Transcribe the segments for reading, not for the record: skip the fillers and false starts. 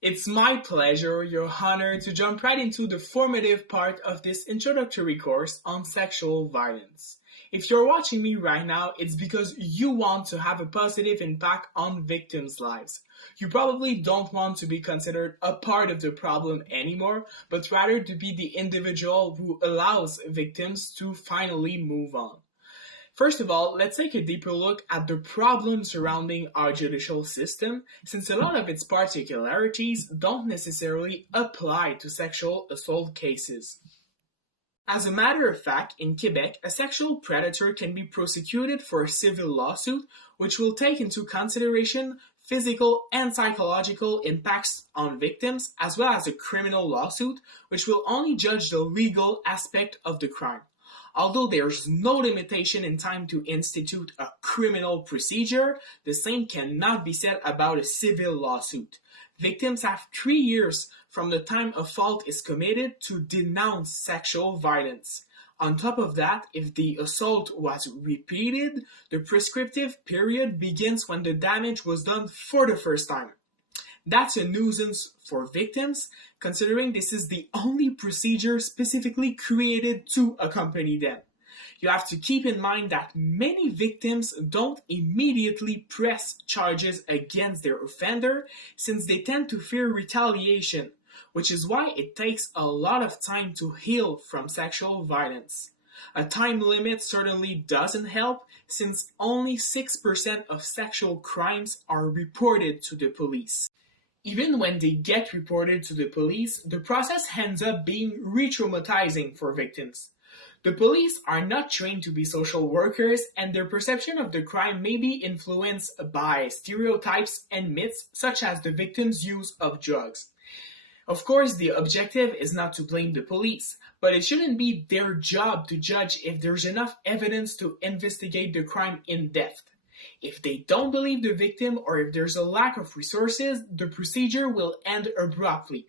It's my pleasure, your honor, to jump right into the formative part of this introductory course on sexual violence. If you're watching me right now, it's because you want to have a positive impact on victims' lives. You probably don't want to be considered a part of the problem anymore, but rather to be the individual who allows victims to finally move on. First of all, let's take a deeper look at the problem surrounding our judicial system, since a lot of its particularities don't necessarily apply to sexual assault cases. As a matter of fact, in Quebec, a sexual predator can be prosecuted for a civil lawsuit, which will take into consideration physical and psychological impacts on victims, as well as a criminal lawsuit, which will only judge the legal aspect of the crime. Although there's no limitation in time to institute a criminal procedure, the same cannot be said about a civil lawsuit. Victims have 3 years from the time a fault is committed to denounce sexual violence. On top of that, if the assault was repeated, the prescriptive period begins when the damage was done for the first time. That's a nuisance for victims, considering this is the only procedure specifically created to accompany them. You have to keep in mind that many victims don't immediately press charges against their offender since they tend to fear retaliation, which is why it takes a lot of time to heal from sexual violence. A time limit certainly doesn't help since only 6% of sexual crimes are reported to the police. Even when they get reported to the police, the process ends up being re-traumatizing for victims. The police are not trained to be social workers, and their perception of the crime may be influenced by stereotypes and myths such as the victim's use of drugs. Of course, the objective is not to blame the police, but it shouldn't be their job to judge if there's enough evidence to investigate the crime in depth. If they don't believe the victim or if there's a lack of resources, the procedure will end abruptly.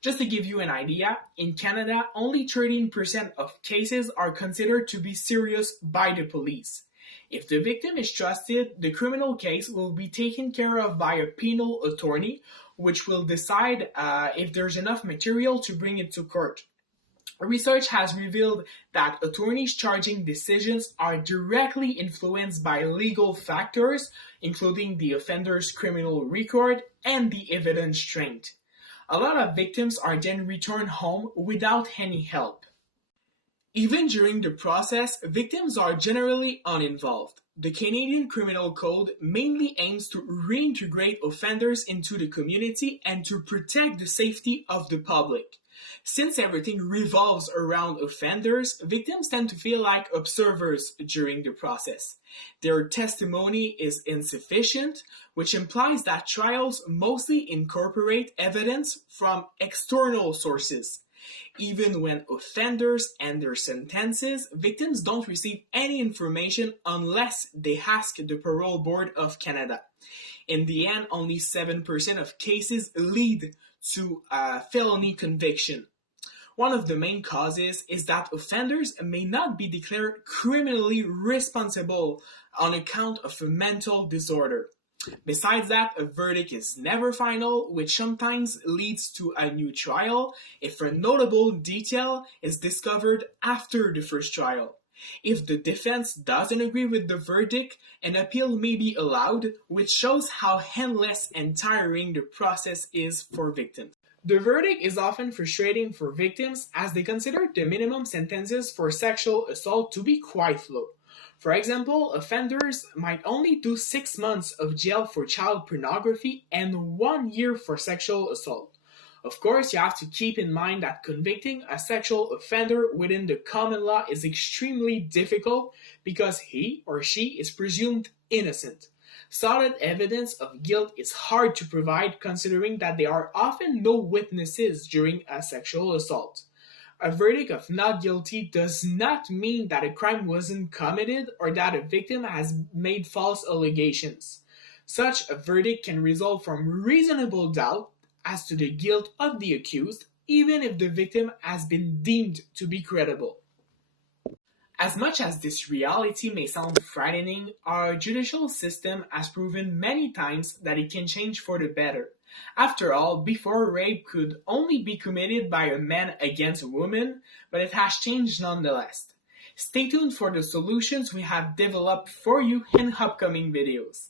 Just to give you an idea, in Canada, only 13% of cases are considered to be serious by the police. If the victim is trusted, the criminal case will be taken care of by a penal attorney, which will decide if there's enough material to bring it to court. Research has revealed that attorneys' charging decisions are directly influenced by legal factors, including the offender's criminal record and the evidence strength. A lot of victims are then returned home without any help. Even during the process, victims are generally uninvolved. The Canadian Criminal Code mainly aims to reintegrate offenders into the community and to protect the safety of the public. Since everything revolves around offenders, victims tend to feel like observers during the process. Their testimony is insufficient, which implies that trials mostly incorporate evidence from external sources. Even when offenders end their sentences, victims don't receive any information unless they ask the Parole Board of Canada. In the end, only 7% of cases lead to a felony conviction. One of the main causes is that offenders may not be declared criminally responsible on account of a mental disorder. Besides that, a verdict is never final, which sometimes leads to a new trial if a notable detail is discovered after the first trial. If the defense doesn't agree with the verdict, an appeal may be allowed, which shows how endless and tiring the process is for victims. The verdict is often frustrating for victims as they consider the minimum sentences for sexual assault to be quite low. For example, offenders might only do 6 months of jail for child pornography and 1 year for sexual assault. Of course, you have to keep in mind that convicting a sexual offender within the common law is extremely difficult because he or she is presumed innocent. Solid evidence of guilt is hard to provide considering that there are often no witnesses during a sexual assault. A verdict of not guilty does not mean that a crime wasn't committed or that a victim has made false allegations. Such a verdict can result from reasonable doubt as to the guilt of the accused, even if the victim has been deemed to be credible. As much as this reality may sound frightening, our judicial system has proven many times that it can change for the better. After all, before rape could only be committed by a man against a woman, but it has changed nonetheless. Stay tuned for the solutions we have developed for you in upcoming videos.